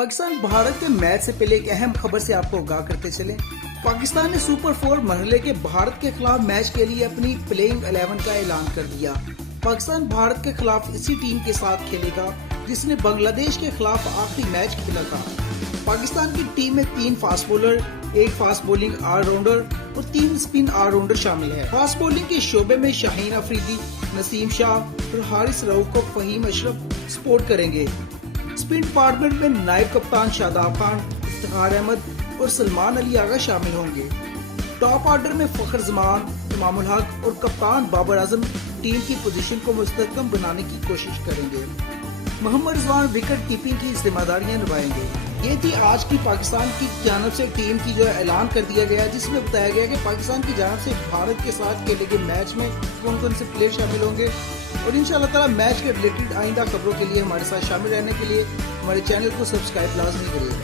पाकिस्तान भारत के मैच से पहले एक अहम खबर से आपको आगाह करते चले। पाकिस्तान ने सुपर 4 मरहले के भारत के खिलाफ मैच के लिए अपनी प्लेइंग 11 का ऐलान कर दिया। पाकिस्तान भारत के खिलाफ इसी टीम के साथ खेलेगा जिसने बांग्लादेश के खिलाफ आखिरी मैच खेला था। पाकिस्तान की टीम में 3 fast bowler, 1 fast bowling allrounder और 3 स्पिन ऑलराउंडर शामिल है। फास्ट बॉलिंग के शोबे में शाहीन अफरीदी, नसीम शाह और हारिस रऊफ को फहीम अशरफ सपोर्ट करेंगे। स्पिन डिपार्टमेंट में नायब कप्तान शादाब खान, इफ्तिखार अहमद और सलमान अली आगा शामिल होंगे। टॉप ऑर्डर में फखर जमान, इमामुल हक और कप्तान बाबर आजम टीम की पोजीशन को मुस्तहकम बनाने की कोशिश करेंगे। मोहम्मद रिजवान विकेट कीपिंग की जिम्मेदारियां निभाएंगे। ये थी आज की पाकिस्तान की जानब से टीम की जो ऐलान कर दिया गया, जिसमें बताया गया कि पाकिस्तान की जानब से भारत के साथ खेले गए मैच में कौन कौन से प्लेयर शामिल होंगे। और इंशाअल्लाह ताला मैच के रिलेटेड आइंदा खबरों के लिए हमारे साथ शामिल रहने के लिए हमारे चैनल को सब्सक्राइब लाजमी करिएगा।